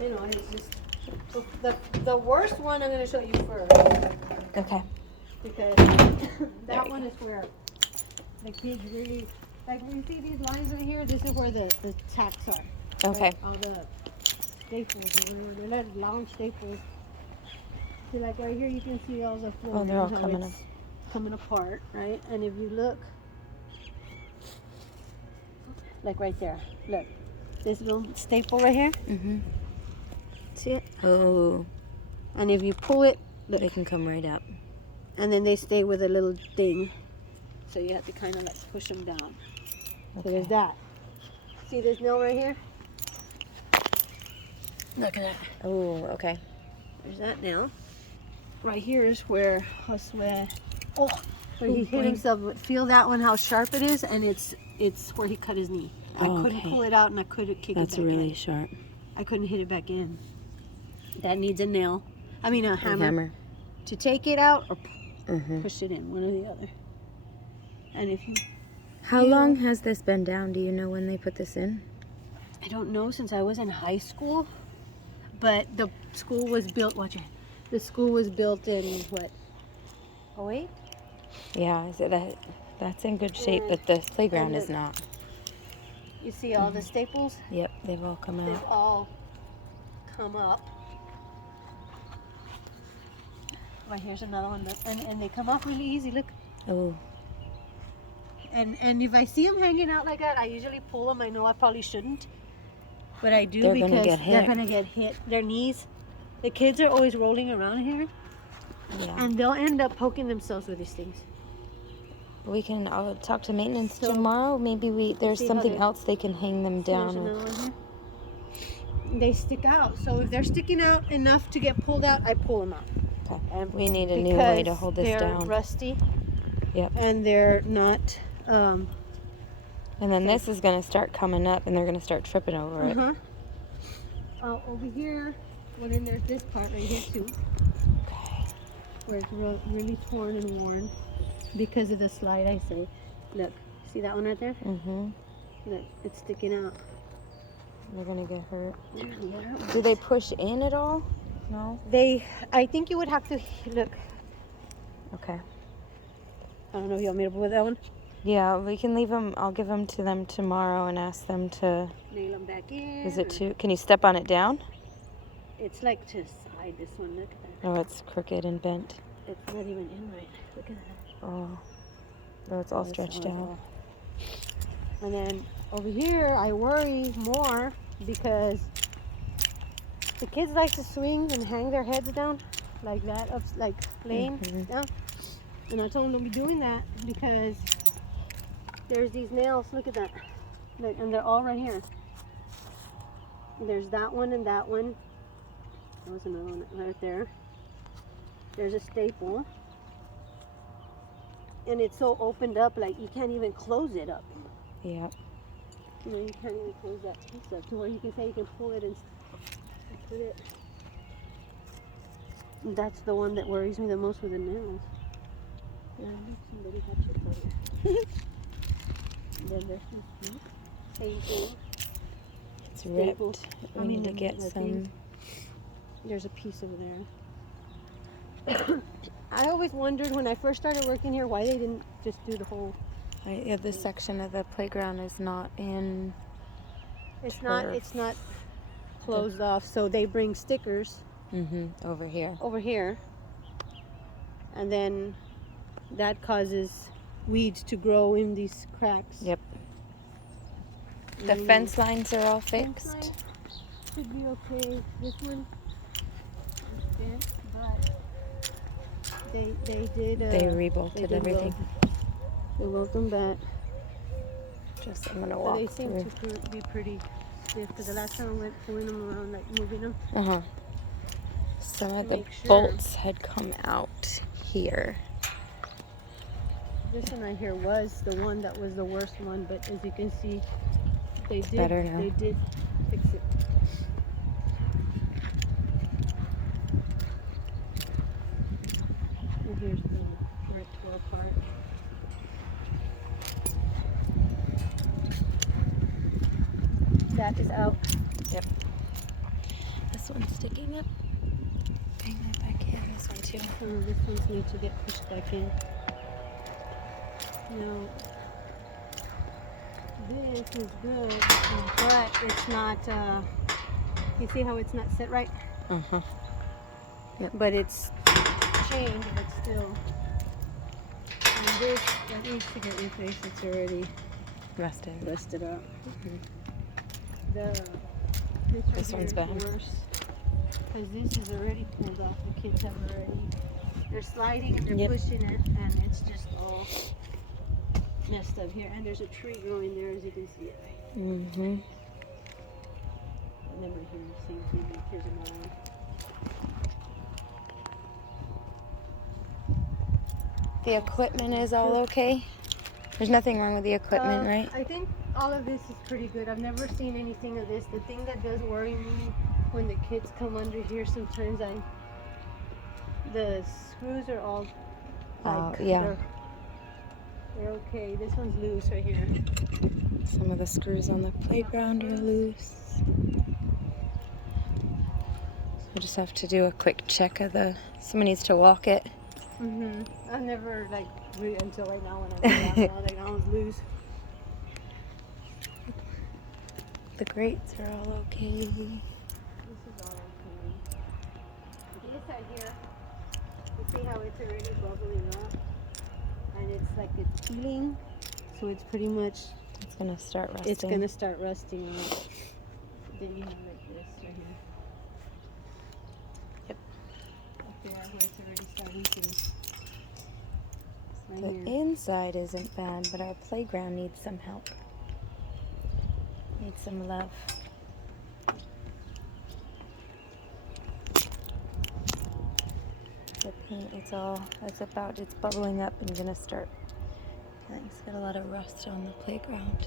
You know, it's just the worst one I'm going to show you first. Okay. Because that one is where the kids really, like when you see these lines right here, this is where the tacks are. Okay. Right? All the staples, or whatever. They're not long staples. See, like right here, you can see all the floor. Oh, they're all coming apart, right? And if you look, like right there, look, this little staple right here. Mm-hmm. See it? Oh. And if you pull it, look, They can come right up. and then they stay with a little thing. So you have to kind of like push them down. Okay. So there's that. See this nail right here? Look at that. Oh, okay. There's that nail. Right here is where Josue, where he hit himself. But feel that one, how sharp it is, and it's where he cut his knee. I couldn't pull it out, and I couldn't kick it back in. That's really sharp. I couldn't hit it back in. That needs a nail. I mean a hammer. To take it out or push it in, one or the other. And if you... How long has this been down? Do you know when they put this in? I don't know, since I was in high school. But the school was built, watch it. The school was built in what? 08? Yeah, that's in good shape, but the playground is not. You see all the staples? Yep, they've all come They've out. all come up. Right, here's another one. And they come off really easy, look. Oh. And if I see them hanging out like that, I usually pull them. I know I probably shouldn't. But I do, because they're going to get hit. Their knees. The kids are always rolling around here. Yeah. And they'll end up poking themselves with these things. I'll talk to maintenance tomorrow. Maybe there's something else they can hang them down. There's another one here. They stick out. So if they're sticking out enough to get pulled out, I pull them out. Okay. And we need a new way to hold this down. They're rusty. Yep. And they're not... and then this is going to start coming up, and they're going to start tripping over it. Over here, well, then there's this part right here too. Okay. Where it's really torn and worn because of the slide, I say. Look, see that one right there? Look, it's sticking out. They're going to get hurt. Yeah. Do they push in at all? No? I think you would have to, look. Okay. I don't know if you want me to put that one? Yeah, we can leave them. I'll give them to them tomorrow and ask them to... Nail them back in. Is it too... Can you step on it down? It's like to side this one. Look at that. Oh, it's crooked and bent. It's not even in right. Look at that. Oh. No, it's all stretched out. And then over here, I worry more because the kids like to swing and hang their heads down like that, like laying down. And I told them don't be doing that because there's these nails. Look at that. And they're all right here. There's that one and that one. There was another one right there. There's a staple. And it's so opened up, like you can't even close it up. Yeah. You know, you can't even close that piece up to where you can say you can pull it and put it. And that's the one that worries me the most with the nails. Yeah, somebody had to put it. And then there's this piece. Same thing. It's ripped. We need to get some... There's a piece over there. I always wondered when I first started working here why they didn't just do the whole... Yeah, this section of the playground is not in... It's not closed off, so they bring stickers. Over here. Over here. And then that causes weeds to grow in these cracks. Yep. The fence lines are all fixed. Should be okay. This one is bent, but they did. They rebolted everything. They weld them back. I'm gonna walk They seem through. to be pretty stiff because the last time I went pulling them around, like moving them. Some of the bolts had come out here. This one right here was the one that was the worst one, but as you can see, they did fix it. And here's where it tore apart. That is out. Yep. one's sticking up. Bring that back in. This one too. Oh, this one's need to get pushed back in. No. This is good, but it's not, you see how it's not set right? Uh-huh. Yep. But it's chained, but still. And this, that needs to get replaced. It's already rusted out. This one's bad. Worse. Because this is already pulled off. The kids have already, they're sliding and they're pushing it, and it's just all messed up here. And there's a tree growing there, as you can see it. Mm-hmm. And then we're here, same thing. Here's another one. The equipment is all okay? There's nothing wrong with the equipment, right? I think all of this is pretty good. I've never seen anything of this. The thing that does worry me when the kids come under here, sometimes the screws are all like, yeah. They're okay. This one's loose right here. Some of the screws on the playground are loose. So I just have to do a quick check of someone needs to walk it. I've never, until right now when I'm down, that one's loose. The grates are all okay. This is all okay. This side here, you see how it's already bubbling up? And it's like it's peeling, so it's pretty much... It's going to start rusting. It's going to start rusting out. Then you have like this right here. Yep. Up there where it's already starting to... The inside isn't bad, but our playground needs some help. Needs some love. The paint, it's bubbling up and gonna start. I think it's got a lot of rust on the playground.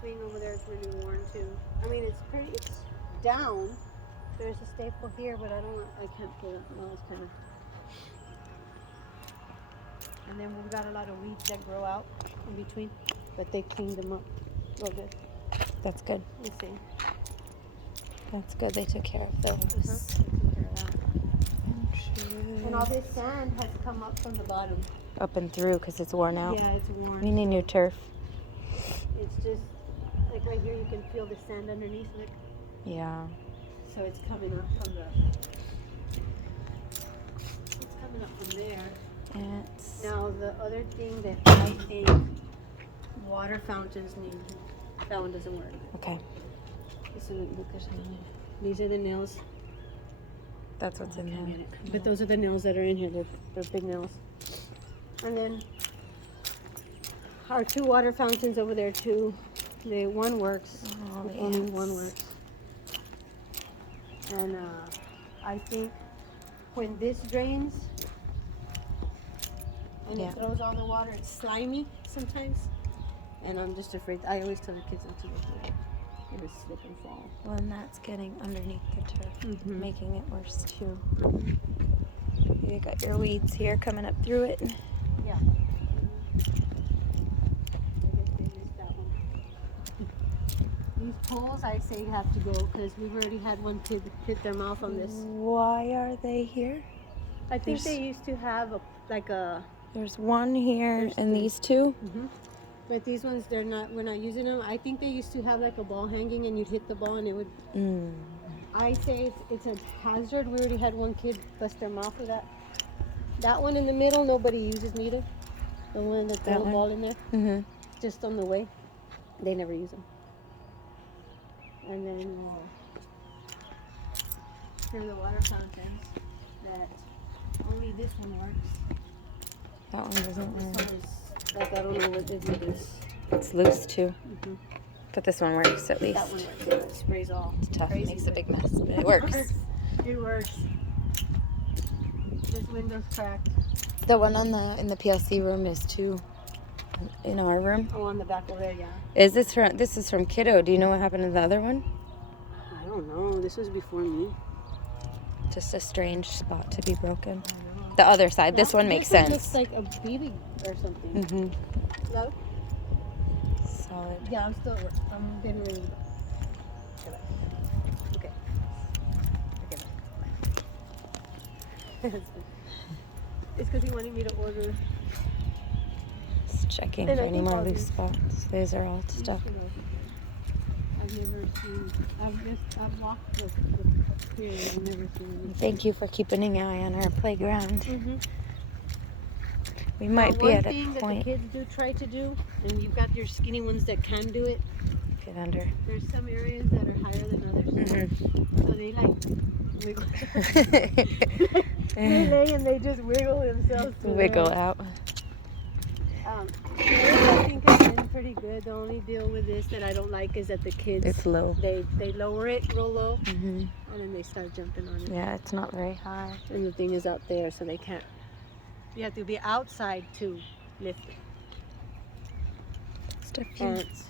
Swing over there is really worn too. I mean, it's down. There's a staple here, but I can't pull it. No, it's kind of. And then we've got a lot of weeds that grow out in between, but they cleaned them up real good. That's good. You see. That's good. They took care of those. They took care of that. And all this sand has come up from the bottom. Up and through because it's worn out. Yeah, it's worn. We need new turf. It's just. Like right here, you can feel the sand underneath it. Yeah. So it's coming up from there. Now the other thing that I think water fountains need, that one doesn't work. Okay. These are the nails. That's what's in there. But those are the nails that are in here. They're big nails. And then our two water fountains over there too. One works. Only one works. And I think when this drains and it throws all the water, it's slimy sometimes. And I'm just afraid. I always tell the kids not to go through it. It would slip and fall. Well, and that's getting underneath the turf, making it worse too. You got your weeds here coming up through it. Yeah. These poles, I say, have to go because we've already had one kid hit their mouth on this. Why are they here? I think they used to have There's one here and these two. But these ones, we're not using them. I think they used to have like a ball hanging and you'd hit the ball and it would. I say it's a hazard. We already had one kid bust their mouth with that. That one in the middle, nobody uses neither. The one that's the ball in there. Just on the way. They never use them. And then here are the water fountains that only this one works. That one doesn't work. This one is, I don't know what it is. It's loose too. But this one works at least. That one works. Yeah, it sprays all. It's tough. It makes a big mess, but it works. works. It works. This window's cracked. The one in the PLC room is too. in our room. Oh, on the back over there, yeah. Is this from? This is from Kiddo. Do you know what happened to the other one? I don't know. This was before me. Just a strange spot to be broken. The other side. This one makes sense. Looks like a baby or something. Mm-hmm. Hello? Solid. Yeah, I'm getting ready to go. Okay. It's because he wanted me to order. Just checking And for I any think more all loose these- spots. These are all stuff. I've never seen. I've walked here and I've never seen anything. Thank you for keeping an eye on our playground. Mm-hmm. We might be one at a thing that the point. kids do try to do, and you've got your skinny ones that can do it. Get under. There's some areas that are higher than others, Mm-hmm. so they like wiggle. They lay and they just wiggle themselves. to Wiggle the- out. I think it's been pretty good. The only deal with this that I don't like is that the kids It's low. they lower it real low, Mm-hmm. and then they start jumping on it. Yeah, it's not very high. And the thing is out there, so they can't. You have to be outside to lift it. Just a few. Ants.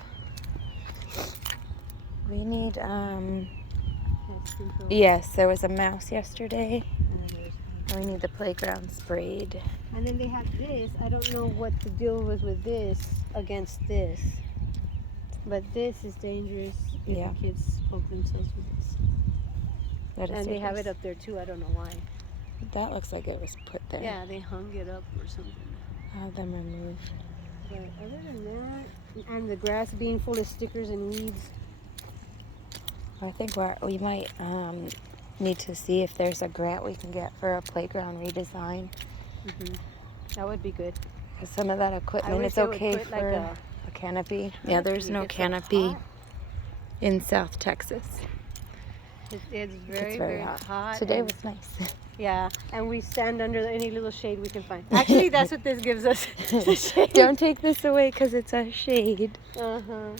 We need Pest control. yes, there was a mouse yesterday. And there's- We need the playground sprayed. And then they have this. I don't know what the deal was with this against this. But this is dangerous if Yeah. the kids poke themselves with this. That is And they have it dangerous. up there too. I don't know why. That looks like it was put there. Yeah, they hung it up or something. Have them removed. But other than that, and the grass being full of stickers and weeds. I think we might need to see if there's a grant we can get for a playground redesign. That would be good. Because some of that equipment, wish it's they would okay put, for like, a canopy. Yeah, there's It no gets so canopy hot. in South Texas. It's very, It's very hot. Today and- was nice. Yeah, and we stand under any little shade we can find. Actually, that's what this gives us. The shade. Don't take this away because it's a shade. Uh-huh.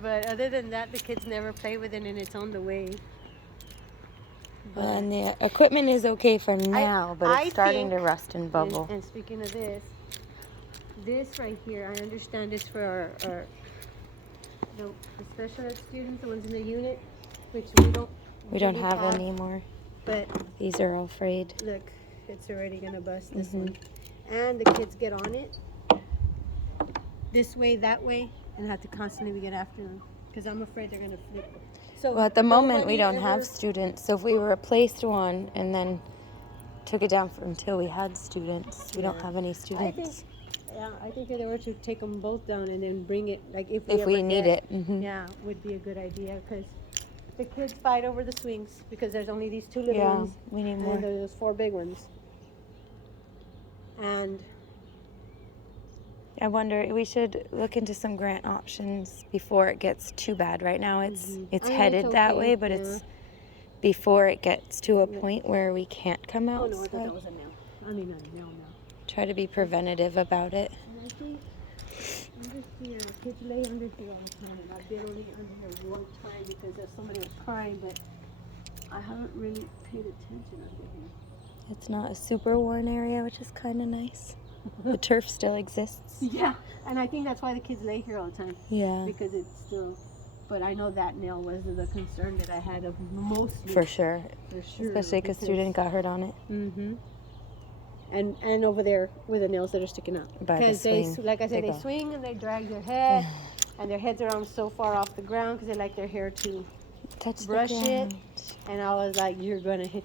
But other than that, the kids never play with it and it's on the way. But- And the equipment is okay for now, but I it's starting to think- rust and bubble. And speaking of this right here, I understand is for the special ed students, the ones in the unit, which We don't really have anymore. But These are all frayed. look, it's already gonna bust this Mhm. one. And the kids get on it this way, that way, and have to constantly get after them because I'm afraid they're gonna flip. So Well, at the moment, we nobody don't have ever- students. So if we replaced one and then took it down until we had students, we don't Yeah. have any students. I think if they were to take them both down and then bring it, like if If we ever need get- it. Mhm. yeah, would be a good idea because the kids fight over the swings because there's only these two little Yeah, ones we need and more. there's 4 big ones. And I wonder, we should look into some grant options before it gets too bad. Right now, it's Mhm. it's I mean, headed it's that okay, way, but yeah. it's before it gets to a Yeah. point where we can't come oh outside. no, I thought that was a nail. I mean, not a nail, no. Try to be preventative about it. And I think under here, kids lay under here all the time. And I've been only under here one time because somebody was crying, but I haven't really paid attention under here. It's not a super worn area, which is kind of nice. The turf still exists. Yeah, and I think that's why the kids lay here all the time Yeah, because it's still. But I know that nail was the concern that I had of mostly. for sure. For sure. Especially because student got hurt on it. Mm-hmm. And over there with the nails that are sticking out. By the Because they, swing, like I said, they they go. swing and they drag their head, and their heads are on so far off the ground because they like their hair to Touch brush the it. ground. And I was like, you're gonna hit